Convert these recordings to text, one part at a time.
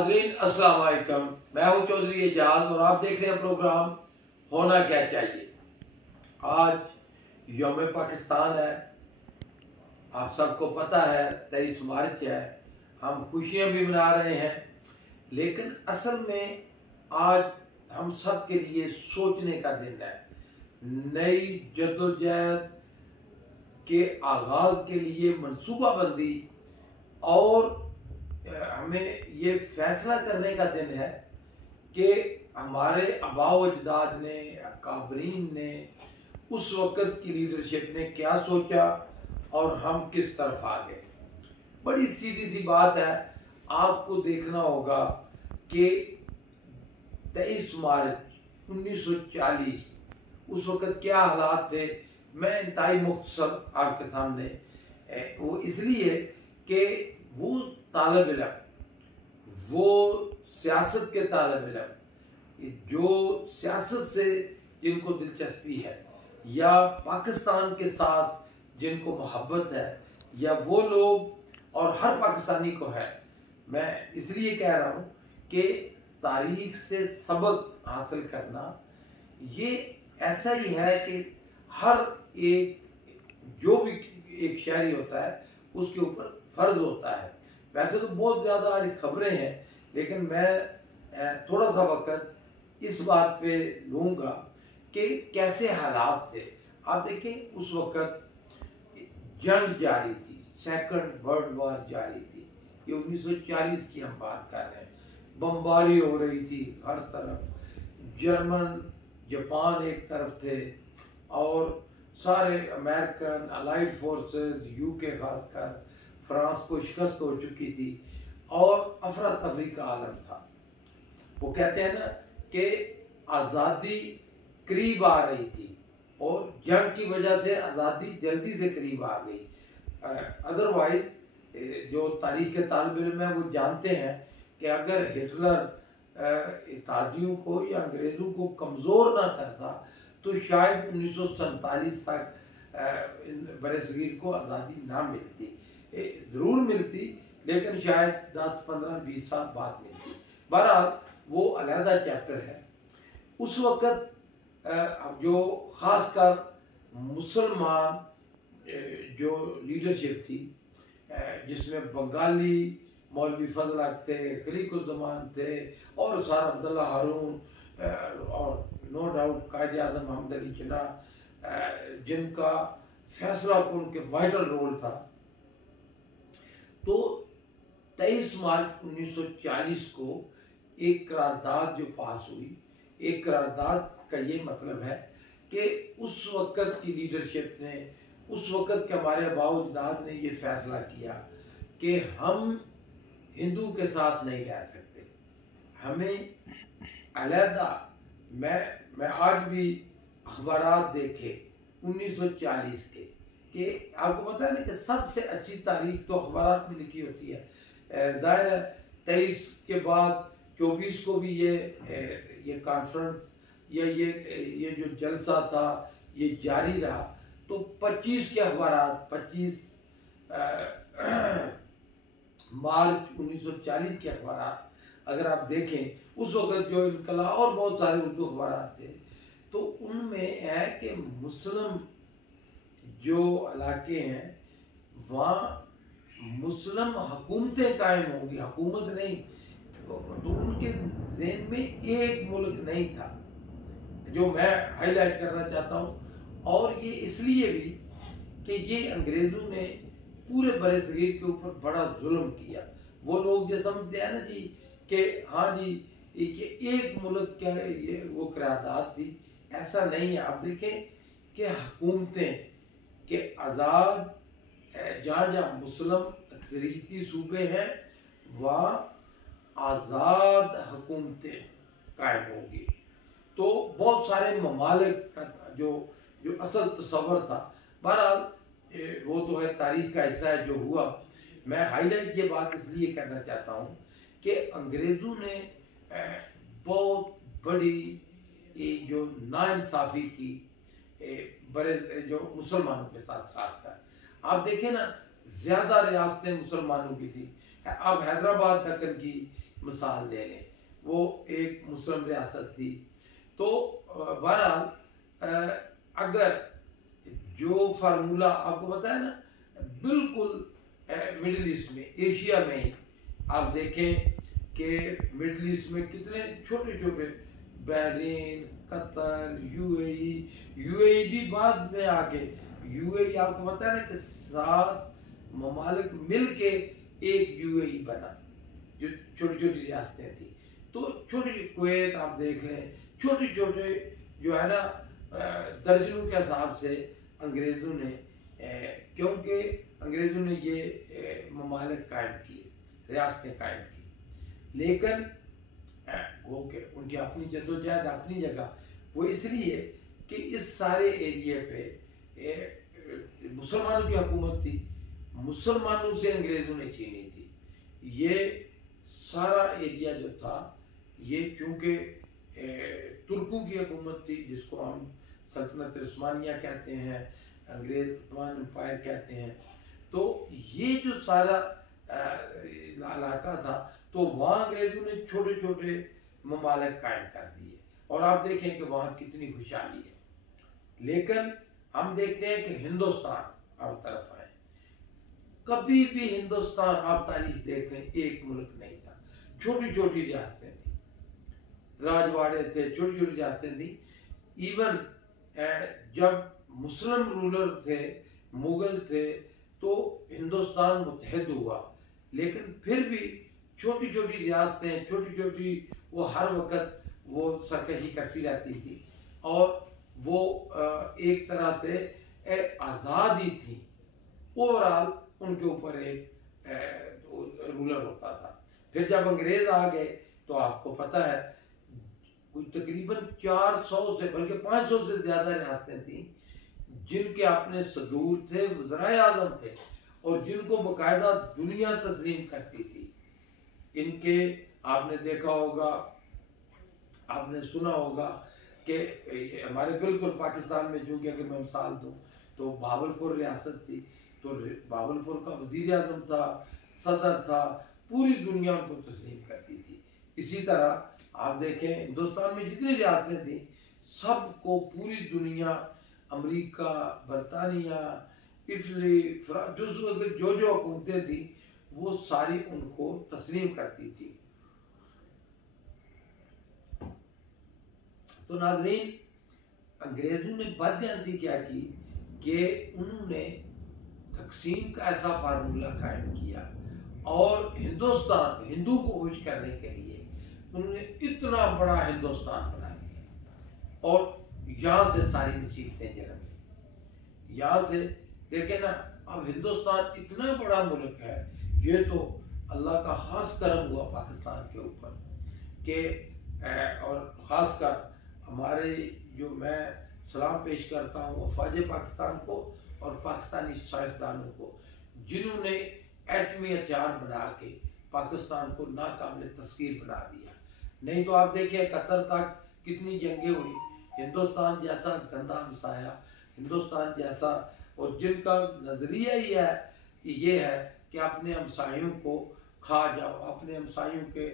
नाज़रीन अस्सलाम वालेकुम, मैं हूं चौधरी एजाज और आप देख रहे हैं प्रोग्राम होना क्या चाहिए। आज यौम पाकिस्तान है, आप सबको पता है 23 मार्च है। हम खुशियां भी मना रहे हैं, लेकिन असल में आज हम सब के लिए सोचने का दिन है। नई जद्दोजहद के आगाज के लिए मनसूबाबंदी और हमें ये फैसला करने का दिन है कि हमारे आबाओ अजदाद ने, अकाबरीन ने, उस वक़्त की लीडरशिप ने क्या सोचा और हम किस तरफ आ गए। बड़ी सीधी सी बात है, आपको देखना होगा कि 23 मार्च 1940 उस वक़्त क्या हालात थे। मैं इंतहाई मुख्तसर आपके सामने वो इसलिए कि वो तालिब इल्म, वो सियासत के तालिब इल्म जो सियासत से जिनको दिलचस्पी है या पाकिस्तान के साथ जिनको मोहब्बत है, या वो लोग, और हर पाकिस्तानी को है। मैं इसलिए कह रहा हूँ कि तारीख से सबक हासिल करना ये ऐसा ही है कि हर एक जो भी एक शहरी होता है उसके ऊपर फर्ज होता है। वैसे तो बहुत ज़्यादा आज खबरें हैं, लेकिन मैं थोड़ा सा वक्त इस बात पे लूँगा कि कैसे हालात से, आप देखें उस वक्त जंग जारी थी, सेकंड वर्ल्ड वॉर जारी थी। ये 1940 की हम बात कर रहे हैं। बमबारी हो रही थी हर तरफ, जर्मन जापान एक तरफ थे और सारे अमेरिकन अलाइड फोर्सेस, यूके खासकर फ्रांस को शिकस्त हो चुकी थी और अफरा तफरी का आलम था। वो कहते हैं ना कि आज़ादी करीब आ रही थी और जंग की वजह से आज़ादी जल्दी से करीब आ गई। अदरवाइज जो तारीख के तालिब इल्म है वो जानते हैं कि अगर हिटलर इत्तेहादियों को या अंग्रेज़ों को कमज़ोर ना करता तो शायद 1947 तक बरसगीर को आज़ादी ना मिलती। ज़रूर मिलती, लेकिन शायद 10, 15, 20 साल बाद मिलती। बहरहाल वो अलहदा चैप्टर है। उस वक़्त जो ख़ासकर मुसलमान जो लीडरशिप थी, जिसमें बंगाली मौलवी फजल हक थे, खलीकुज़्ज़मान थे और सर अब्दुल्ला हारून और नो डाउट कायद आज़म मोहम्मद अली जिन्ना, जिनका फैसला कुन के वाइटल रोल था। तो 23 मार्च 1940 को एक करारदाद जो पास हुई, एक करारदाद का ये मतलब है कि उस वक़्त की लीडरशिप ने, उस वक़्त के हमारे आबाओ अजदाद ने ये फैसला किया कि हम हिंदू के साथ नहीं रह सकते, हमें अलहदा। मैं आज भी अखबारात देखे 1940 के, कि आपको पता है ना कि सबसे अच्छी तारीख तो अखबारात में लिखी होती है। ज़ाहिर है 23 के बाद 24 को भी ये कॉन्फ्रेंस या ये जो जलसा था ये जारी रहा। तो 25 के अखबारात, 25 मार्च 1940 के अखबारात अगर आप देखें, उस वक़्त जो इनकला और बहुत सारे उर्दू अखबारात थे, तो उनमें है कि मुस्लिम जो इलाके हैं वहाँ मुस्लिम हुकूमतें कायम होंगी, हुकूमत नहीं। तो उनके ज़हन में एक मुल्क नहीं था, जो मैं हाईलाइट करना चाहता हूँ। और ये इसलिए भी कि ये अंग्रेज़ों ने पूरे बरसगीर के ऊपर बड़ा जुल्म किया। वो लोग जो समझते हैं ना जी कि हाँ जी ये एक मुल्क क्या ये वो करारदाद थी, ऐसा नहीं है। आप देखें कि हुकूमतें के आज़ाद, जहाँ जहाँ मुस्लिम अक्सरियती सूबे हैं वहाँ आज़ाद हुकूमतें कायम होंगी। तो बहुत सारे ममालिक का जो असल तस्वर था। बहरहाल वो तो है तारीख का हिस्सा है जो हुआ। मैं हाईलाइट ये बात इसलिए करना चाहता हूँ कि अंग्रेज़ों ने बहुत बड़ी जो नाइंसाफ़ी की बड़े जो मुसलमानों के साथ खासकर, आप देखें ना ज़्यादा रियासतें मुसलमानों की थी। अब हैदराबाद दक्कन की मिसाल ले लें, वो एक मुस्लिम रियासत थी। तो बहरहाल अगर जो फार्मूला आपको पता है ना, बिल्कुल मिडिल ईस्ट में, एशिया में ही आप देखें कि मिडिल ईस्ट में कितने छोटे छोटे, बहरीन, कतर, यूएई भी बाद में आके, यूएई आपको पता है ना कि 7 ममालिक मिल के एक यूएई बना, जो छोटी छोटी रियासतें थी। तो छोटी कुवैत आप देख लें, छोटे छोटे जो है ना दर्जनों के हिसाब से अंग्रेज़ों ने, क्योंकि अंग्रेज़ों ने ये ममालिक कायम किए, रियासतें कायम की, लेकिन वो के उनकी अपनी जद्दोजहद अपनी जगह, वो इसलिए कि इस सारे एरिए पे मुसलमानों की हुकूमत थी, मुसलमानों से अंग्रेज़ों ने छीनी थी। ये सारा एरिया जो था, ये चूँकि तुर्कों की हुकूमत थी, जिसको हम सल्तनत उस्मानिया कहते हैं, अंग्रेज ओटोमन एम्पायर कहते हैं। तो ये जो सारा इलाका था, तो वहाँ अंग्रेज़ों ने छोटे छोटे ममालिक कायम कर दिए, और आप देखें कि वहाँ कितनी खुशहाली है। लेकिन हम देखते हैं कि हिंदुस्तान अब तरफ आए, कभी भी हिंदुस्तान, आप तारीख देख लें, एक मुल्क नहीं था, छोटी छोटी रियासतें थी, राजवाड़े थे, छोटी छोटी रियासतें थी। इवन जब मुस्लिम रूलर थे, मुगल थे, तो हिंदुस्तान मुत्तहिद हुआ, लेकिन फिर भी छोटी छोटी रियासतें, छोटी छोटी, वो हर वक्त वो सरकशी करती रहती थी, और वो एक तरह से आज़ादी थी। ओवरऑल उनके ऊपर एक रूलर होता था। फिर जब अंग्रेज आ गए, तो आपको पता है कोई तकरीबन 400 से बल्कि 500 से ज़्यादा रियासतें थी, जिनके अपने सदूर थे, वज़राए आज़म थे, और जिनको बाकायदा दुनिया तस्लीम करती थी। इनके आपने देखा होगा, आपने सुना होगा कि हमारे बिल्कुल पाकिस्तान में, जो कि अगर मैं मिसाल दूँ तो भावलपुर रियासत थी, तो भावलपुर का वज़ीर आज़म था, सदर था, पूरी दुनिया उनको तस्लीम करती थी। इसी तरह आप देखें हिंदुस्तान में जितनी रियासतें थी, सबको पूरी दुनिया, अमेरिका, बरतानिया, इटली, फ्रांस, जो जो हुकूमतें थी, वो सारी उनको तस्लीम करती थी। तो नाज़रीन, अंग्रेज़ों ने बदयांती क्या की कि उन्होंने तकसीम का ऐसा फार्मूला कायम किया, और हिंदुस्तान, हिंदू को खुश करने के लिए उन्होंने इतना बड़ा हिंदुस्तान बना दिया, और यहाँ से सारी मुसीबतें जन्म ली। यहाँ से देखें ना, अब हिंदुस्तान इतना बड़ा मुल्क है, ये तो अल्लाह का ख़ास करम हुआ पाकिस्तान के ऊपर कि, और ख़ासकर हमारे, जो मैं सलाम पेश करता हूँ अफवाज पाकिस्तान को और पाकिस्तानी साइंसदानों को, जिन्होंने एटमी हथियार बना के पाकिस्तान को नाकाबिल तस्कीर बना दिया। नहीं तो आप देखिए कतर तक कितनी जंगें हुई, हिंदुस्तान जैसा गंदा हमसाया, हिंदुस्तान जैसा, और जिनका नज़रिया ही है कि ये है कि अपने हमसायों को खा जाओ, अपने हमसायों के,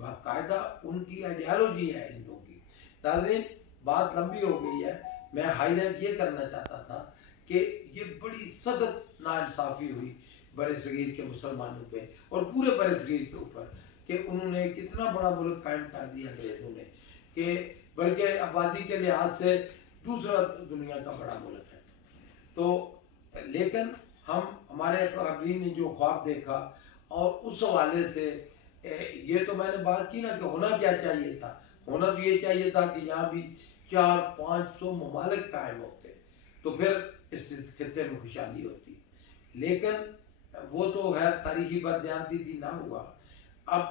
बाकायदा उनकी आइडियालॉजी है हिंदुओं की। नाज़रीन, बात लंबी हो गई है, मैं हाईलाइट ये करना चाहता था कि ये बड़ी सख्त नाइंसाफ़ी हुई बरसगीर के मुसलमानों पे और पूरे बरसगीर के ऊपर, कि उन्होंने कितना बड़ा मुल्क कायम कर दिया अंग्रेज़ों ने, कि बल्कि आबादी के लिहाज से दूसरा दुनिया का बड़ा मुल्क है। तो लेकिन हमारे काबरीन ने जो ख्वाब देखा, और उस हवाले से ये तो मैंने बात की ना कि होना क्या चाहिए था, होना तो ये चाहिए था कि यहाँ भी 400-500 ममालिक कायम होते, तो फिर इस खित्ते में खुशहाली होती। लेकिन वो तो है तारीखी बदयांती थी, ना हुआ। अब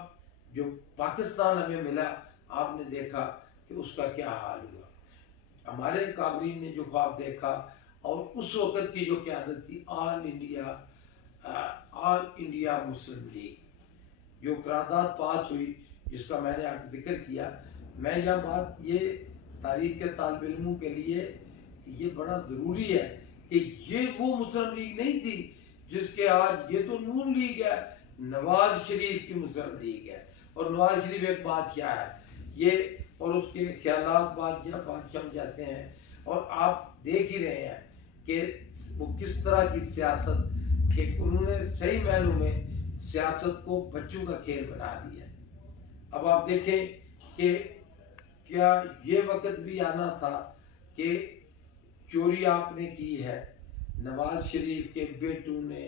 जो पाकिस्तान हमें मिला, आपने देखा कि उसका क्या हाल हुआ। हमारे काबरीन ने जो ख्वाब देखा, और उस वक़्त की जो क़यादत थी, ऑल इंडिया मुस्लिम लीग, जो करारदाद पास हुई, जिसका मैंने आपको जिक्र किया। मैं यह बात, ये तारीख़ के तालिब इल्मों के लिए ये बड़ा ज़रूरी है कि ये वो मुस्लिम लीग नहीं थी जिसके आज, ये तो नून लीग है, नवाज शरीफ की मुस्लिम लीग है, और नवाज शरीफ एक बादशाह है ये, और उसके ख्यालात बादशाह जैसे हैं। और आप देख ही रहे हैं कि वो किस तरह की सियासत, कि उन्होंने सही मायनों में सियासत को बच्चों का खेल बना दिया है। अब आप देखें कि क्या ये वक्त भी आना था कि चोरी आपने की है, नवाज शरीफ के बेटों ने,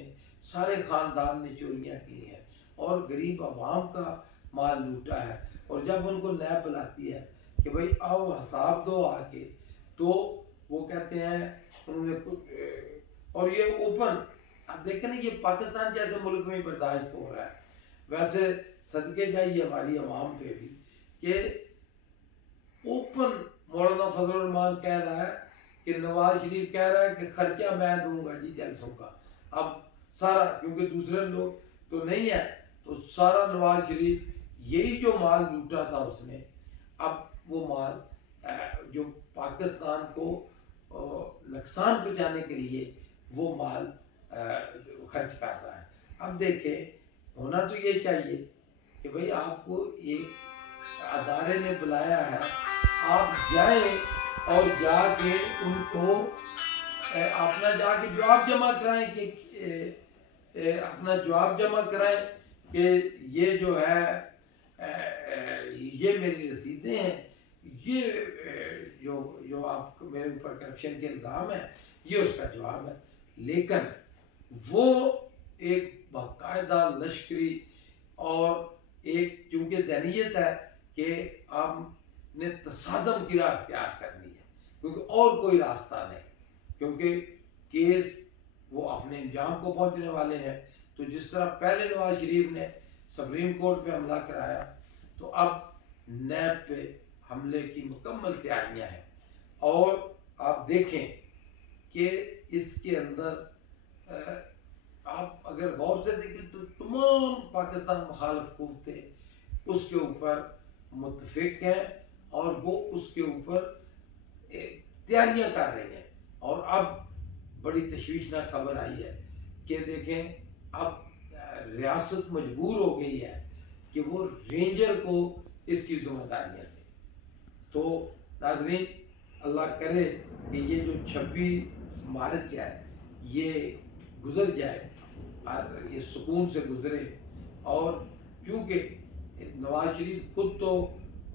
सारे ख़ानदान ने चोरियां की हैं और गरीब आवाम का माल लूटा है। और जब उनको नैब बुलाती है कि भाई आओ हिसाब दो आके, तो वो कहते हैं उन्होंने कुछ, और ये ओपन, आप देखें ना, ये पाकिस्तान जैसे मुल्क में बर्दाश्त हो रहा है। वैसे सदके जाइए हमारी आवाम पे भी कि ओपन मौलाना फजल रहमान कह रहा है कि नवाज शरीफ कह रहा है कि खर्चा मैं दूंगा जी जलसों का। अब सारा, क्योंकि दूसरे लोग तो नहीं है, तो सारा नवाज शरीफ यही जो माल लूटा था उसने, अब वो माल जो पाकिस्तान को नुकसान पहुंचाने के लिए वो माल खर्च कर रहा है। अब देखें, होना तो ये चाहिए कि भाई आपको एक अदारे ने बुलाया है, आप जाएं और जाके उनको अपना जाके जवाब जमा कराएं कि अपना जवाब जमा कराएं कि ये जो है ये मेरी रसीदें हैं, ये जो आप मेरे ऊपर करप्शन के इल्ज़ाम है, ये उसका जवाब है। लेकिन वो एक बाकायदा लश्करी और एक चूँकि ज़हनीत है कि आपने तसादम की राह इख्तियार करनी है, क्योंकि और कोई रास्ता नहीं, क्योंकि केस वो अपने इंजाम को पहुंचने वाले हैं। तो जिस तरह पहले नवाज शरीफ ने सुप्रीम कोर्ट पे हमला कराया, तो अब नैब पे हमले की मुकम्मल तैयारियां हैं। और आप देखें कि इसके अंदर आप अगर गौर से देखें तो तमाम पाकिस्तान मुखालिफ कुव्वतें उसके ऊपर मुत्तफिक हैं और वो उसके ऊपर तैयारियां कर रही हैं। और अब बड़ी तशवीशनाक खबर आई है कि देखें, अब रियासत मजबूर हो गई है कि वो रेंजर को इसकी जिम्मेदारियां दें। तो नाज़रीन, अल्लाह करे कि ये जो 26 मार्च है ये गुजर जाए और ये सुकून से गुजरे। और क्योंकि नवाज शरीफ खुद तो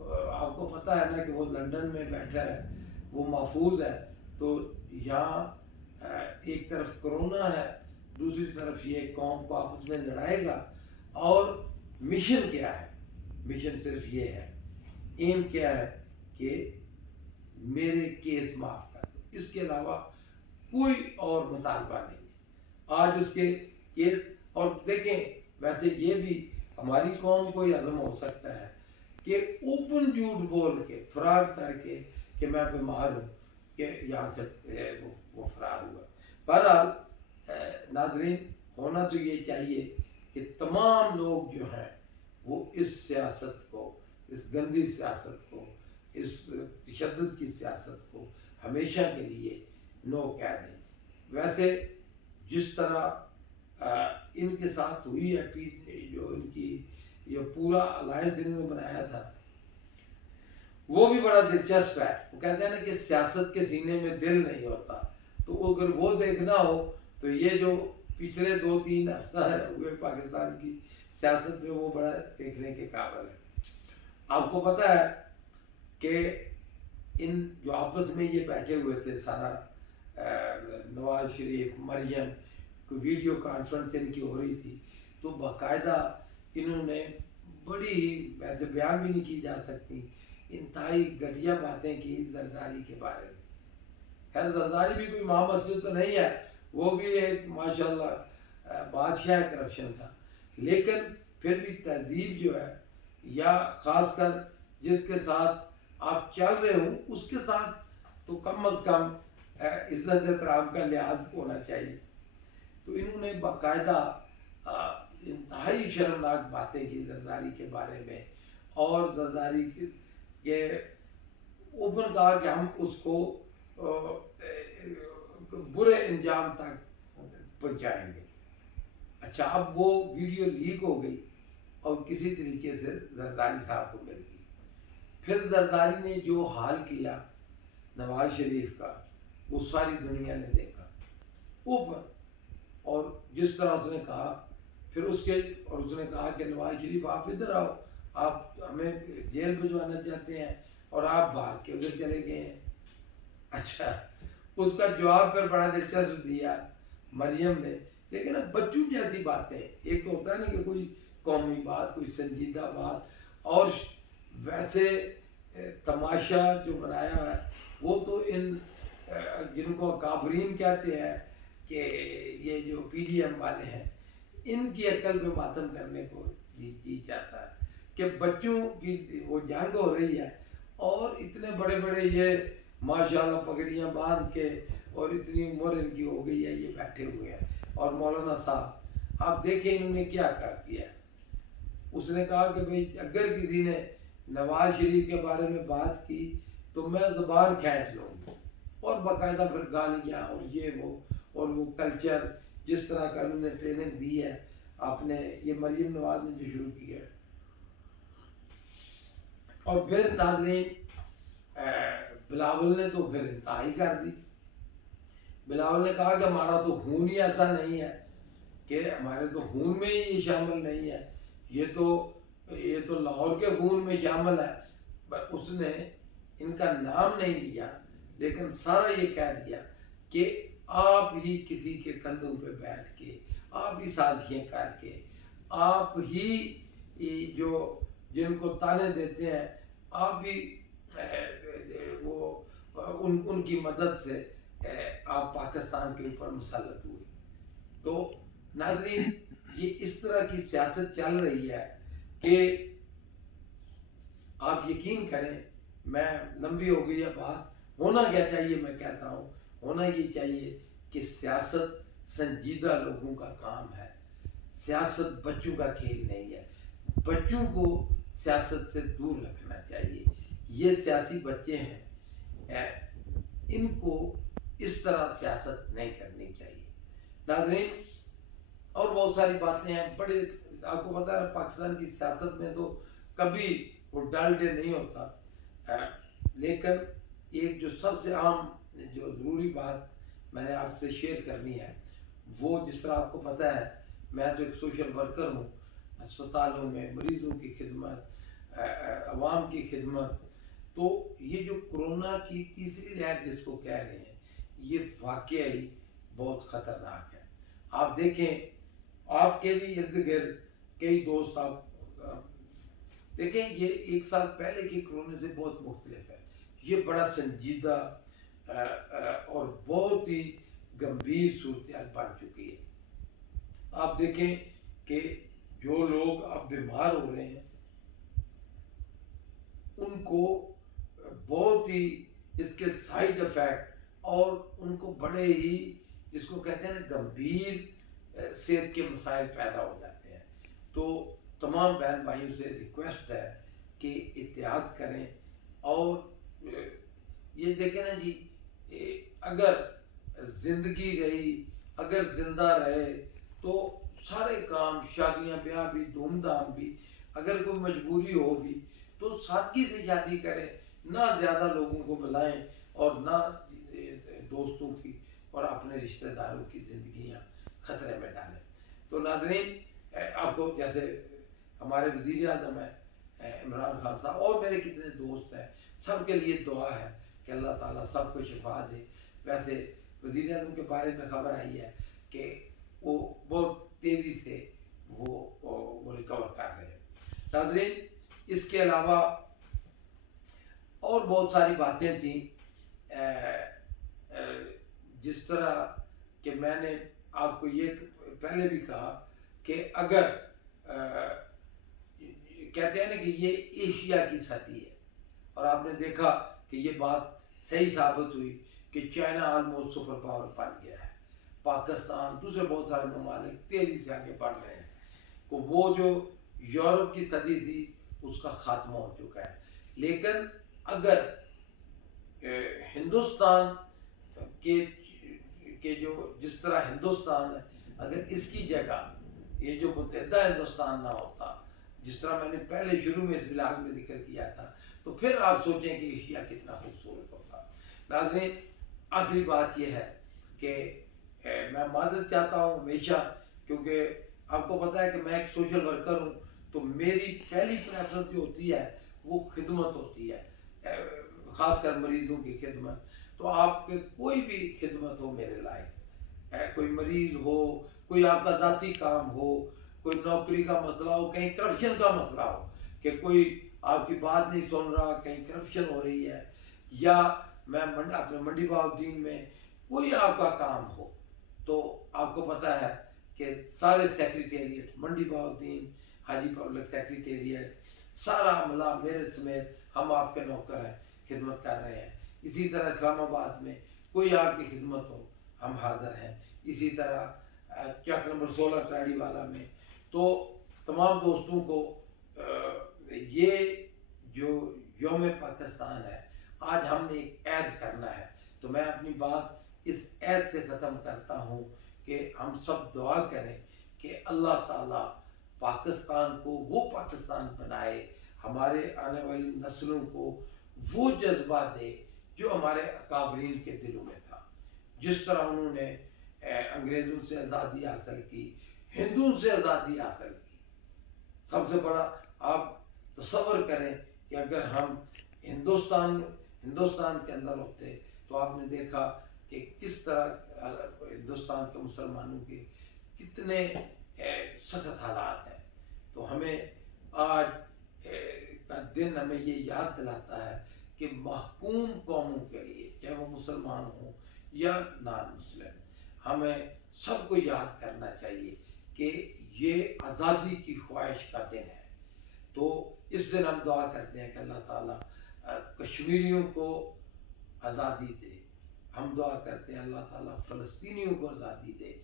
आपको पता है ना कि वो लंदन में बैठा है, वो महफूज है, तो यहाँ एक तरफ कोरोना है, दूसरी तरफ ये कौम को आपस में लड़ाएगा। और मिशन क्या है? मिशन सिर्फ ये है, एम क्या है कि मेरे केस माफ कर दो, इसके अलावा कोई और मुतालबा नहीं है। आज उसके केस, और देखें वैसे ये भी हमारी कौम को हजम हो सकता है कि ओपन झूठ बोल के, फ्रॉड करके कि मैं बीमार हूँ, कि यहाँ से वो फरार हुआ। बहरहाल नाजरीन, होना तो ये चाहिए कि तमाम लोग जो हैं वो इस सियासत को, इस गंदी सियासत को, इस तशद्दुद की सियासत को हमेशा के लिए नो कह दें। वैसे जिस तरह इनके साथ हुई है, जो इनकी ये पूरा अलायंस इन्होंने बनाया था, वो भी बड़ा दिलचस्प है। वो कहते हैं ना कि सियासत के सीने में दिल नहीं होता, तो अगर वो देखना हो तो ये जो पिछले 2-3 हफ्ता है हुए पाकिस्तान की सियासत में, वो बड़ा देखने के काबिल है। आपको पता है कि इन जो आपस में ये बैठे हुए थे सारा, नवाज शरीफ, मरियम, कोई वीडियो कॉन्फ्रेंस इनकी हो रही थी, तो बाकायदा इन्होंने बड़ी ही, वैसे बयान भी नहीं की जा सकती, इंतहाई घटिया बातें की जरदारी के बारे में। खैर जरदारी भी कोई महामसलूक तो नहीं है, वो भी एक माशाल्लाह बादशाह है करप्शन का, लेकिन फिर भी तहजीब जो है, या ख़ासकर जिसके साथ आप चल रहे हो उसके साथ तो कम अज़ कम इज़्ज़त एहतराम का लिहाज होना चाहिए। तो इन्होंने बाकायदा इंतहाई शर्मनाक बातें की जरदारी के बारे में, और जरदारी के ओपन कहा कि हम उसको बुरे इंजाम तक पहुंचाएंगे। अच्छा, अब वो वीडियो लीक हो गई और किसी तरीके से जरदारी साहब को मिल गई। फिर जरदारी ने जो हाल किया नवाज शरीफ का, वो सारी दुनिया ने देखा ऊपर। और जिस तरह उसने कहा, फिर उसने कहा कि नवाज शरीफ आप इधर आओ, आप हमें जेल भिजवाना चाहते हैं और आप भाग के उधर चले गए हैं। अच्छा, उसका जवाब फिर बड़ा दिलचस्प दिया मरियम ने। लेकिन अब बच्चों जैसी बातें, एक तो होता है ना कि कोई कौमी बात, कोई संजीदा बात, और वैसे तमाशा जो बनाया है वो तो इन जिनको काबरीन कहते हैं कि ये जो पीडीएम वाले हैं, इनकी अक्ल पे मातम करने को जी चाहता है कि बच्चों की वो जंग हो रही है और इतने बड़े बड़े ये माशाल्लाह पगड़ियाँ बांध के और इतनी उम्र इनकी हो गई है, ये बैठे हुए हैं। और मौलाना साहब आप देखें इन्होंने क्या किया। उसने कहा कि भाई अगर किसी ने नवाज शरीफ के बारे में बात की तो मैं ज़ुबान खींच लूँगी, और बाकायदा फिर गालियाँ और ये वो कल्चर जिस तरह का उन्होंने ट्रेनिंग दी है। आपने ये मरियम नवाज ने जो शुरू किया है। और फिर नाज़रीन बिलावल ने तो फिर इंतहा कर दी। बिलावल ने कहा कि हमारा तो खून ही ऐसा नहीं है, कि हमारे तो खून में ही ये शामिल नहीं है, ये तो लाहौर के खून में शामिल है। पर उसने इनका नाम नहीं लिया, लेकिन सारा ये कह दिया कि आप ही किसी के कंधों पे बैठ के, आप ही साजिशें करके, आप ही जो जिनको ताने देते हैं, आप ही उनकी मदद से आप पाकिस्तान के ऊपर मुसल्लत हुए। तो नाज़रीन, ये इस तरह की सियासत चल रही है कि आप यकीन करें, मैं लंबी हो गई है बात। होना क्या चाहिए, मैं कहता हूँ होना ये चाहिए कि सियासत संजीदा लोगों का काम है। सियासत बच्चों का खेल नहीं है। बच्चों को सियासत से दूर रखना चाहिए। ये सियासी बच्चे हैं, इनको इस तरह सियासत नहीं करनी चाहिए। नाज़रीन, और बहुत सारी बातें हैं। बड़े आपको पता है पाकिस्तान की सियासत में तो कभी वो डल डे नहीं होता। लेकिन एक जो सबसे आम जो ज़रूरी बात मैंने आपसे शेयर करनी है, वो जिस तरह आपको पता है मैं तो एक सोशल वर्कर हूँ। अस्पतालों में मरीज़ों की खिदमत, अवाम की खिदमत। तो ये जो कोरोना की तीसरी लहर जिसको कह रहे हैं, ये वाकई ही बहुत ख़तरनाक है। आप देखें, आपके भी इर्द गिर्द कई दोस्त आप देखें, ये 1 साल पहले के कोरोना से बहुत मुख्तलिफ है। ये बड़ा संजीदा और बहुत ही गंभीर सूरत बन चुकी है। आप देखें कि जो लोग अब बीमार हो रहे हैं उनको बहुत ही इसके साइड इफ़ेक्ट और उनको बड़े ही जिसको कहते हैं ना गंभीर सेहत के मसाइल पैदा हो जाते हैं। तो तमाम बहन भाइयों से रिक्वेस्ट है कि एहतियात करें। और ये देखें ना जी, अगर ज़िंदगी रही, अगर ज़िंदा रहे तो सारे काम, शादियां ब्याह भी, धूमधाम भी, अगर कोई मजबूरी हो भी तो सादगी से शादी करें, ना ज़्यादा लोगों को बुलाएं और ना दोस्तों की और अपने रिश्तेदारों की ज़िंदगियां ख़तरे में डालें। तो नाज़रीन, आपको जैसे हमारे वज़ीर आज़म है इमरान खान साहब और मेरे कितने दोस्त हैं, सब के लिए दुआ है कि अल्लाह ताला सबको शिफा दे। वैसे वज़ीर आज़म के बारे में खबर आई है कि वो बहुत तेज़ी से वो रिकवर कर रहे हैं। नाज़रीन, इसके अलावा और बहुत सारी बातें थी, जिस तरह कि मैंने आपको ये पहले भी कहा कि अगर कहते हैं ना कि ये एशिया की सदी है, और आपने देखा कि ये बात सही साबित हुई कि चाइना ऑलमोस्ट सुपर पावर बन गया है। पाकिस्तान, दूसरे बहुत सारे ममालिक तेज़ी से आगे बढ़ रहे हैं। तो वो जो यूरोप की सदी थी उसका ख़ात्मा हो चुका है। लेकिन अगर हिंदुस्तान के जो जिस तरह हिंदुस्तान है, अगर इसकी जगह ये जो मुत्तहिदा हिंदुस्तान ना होता, जिस तरह मैंने पहले शुरू में इस व्लॉग में जिक्र किया था, तो फिर आप सोचें कि एशिया कितना खूबसूरत होता। नाज़रीन, आखिरी बात यह है कि मैं माजरत चाहता हूँ हमेशा, क्योंकि आपको पता है कि मैं एक सोशल वर्कर हूँ, तो मेरी पहली प्रेफरेंस जो होती है वो खिदमत होती है, ख़ासकर मरीज़ों की खिदमत। तो आपके कोई भी खिदमत हो मेरे लायक, कोई मरीज़ हो, कोई आपका ज़ाती काम हो, कोई नौकरी का मसला हो, कहीं करप्शन का मसला हो कि कोई आपकी बात नहीं सुन रहा, कहीं करप्शन हो रही है, या मैं अपने मंडी बहाउद्दीन में कोई आपका काम हो, तो आपको पता है कि सारे सेक्रेटेरिएट मंडी बहाउद्दीन, हाजी पब्लिक सेक्रेटेरिएट, सारा अमला मेरे समेत हम आपके नौकर हैं, खिदमत कर रहे हैं। इसी तरह इस्लामाबाद में कोई आपकी खिदमत हो, हम हाजिर हैं। इसी तरह चक नंबर 16 ट्राड़ीवाला में। तो तमाम दोस्तों को ये जो यौम पाकिस्तान है, आज हमने एक ऐद करना है, तो मैं अपनी बात इस ऐद से ख़त्म करता हूँ कि हम सब दुआ करें कि अल्लाह ताला पाकिस्तान को वो पाकिस्तान बनाए, हमारे आने वाली नस्लों को वो जज्बा दे जो हमारे अकाबरीन के दिलों में था। जिस तरह उन्होंने अंग्रेज़ों से आज़ादी हासिल की, हिंदुओं से आज़ादी हासिल की। सबसे बड़ा आप तसव्वुर करें कि अगर हम हिंदुस्तान के अंदर होते तो आपने देखा कि किस तरह हिंदुस्तान के मुसलमानों के कितने सख्त हालात हैं। तो हमें आज का दिन हमें ये याद दिलाता है कि महकूम कौमों के लिए, चाहे वो मुसलमान हो या नॉन मुस्लिम, हमें सबको याद करना चाहिए कि ये आज़ादी की ख्वाहिश का दिन है। तो इस दिन हम दुआ करते हैं कि अल्लाह ताला कश्मीरियों को आज़ादी दे। हम दुआ करते हैं अल्लाह ताला फ़लस्तीनियों को आज़ादी दे,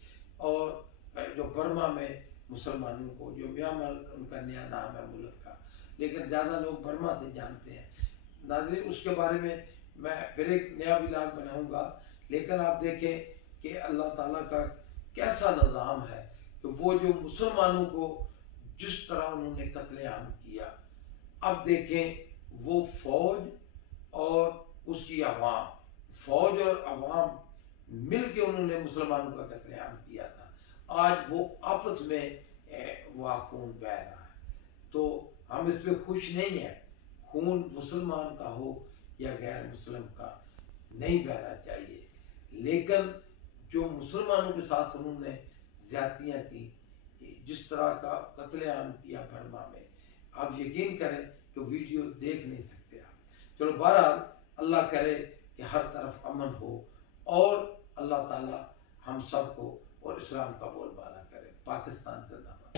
और जो बर्मा में मुसलमानों को, जो म्यांमार उनका नया नाम है मुल्क का, लेकिन ज़्यादा लोग बर्मा से जानते हैं। नाज़रीन, उसके बारे में मैं फिर एक नया व्लॉग बनाऊंगा, लेकिन आप देखें कि अल्लाह ताला का कैसा निज़ाम है कि वो जो मुसलमानों को जिस तरह उन्होंने कत्लेआम किया, अब देखें वो फ़ौज और उसकी अवाम, फ़ौज और अवाम मिल के उन्होंने मुसलमानों का कत्लेआम किया था। आज वो आपस में वह खून बह रहा है। तो हम इस पर खुश नहीं हैं। खून मुसलमान का हो या गैर मुस्लिम का नहीं बहना चाहिए, लेकिन जो मुसलमानों के साथ उन्होंने ज़्यादतियाँ की, जिस तरह का कत्लेआम किया बर्मा में, आप यकीन करें कि वीडियो देख नहीं सकते आप। चलो, बहरहाल अल्लाह करे कि हर तरफ अमन हो, और अल्लाह ताला हम सबको और इस्लाम का बोलबाला करे। पाकिस्तान जिंदाबाद।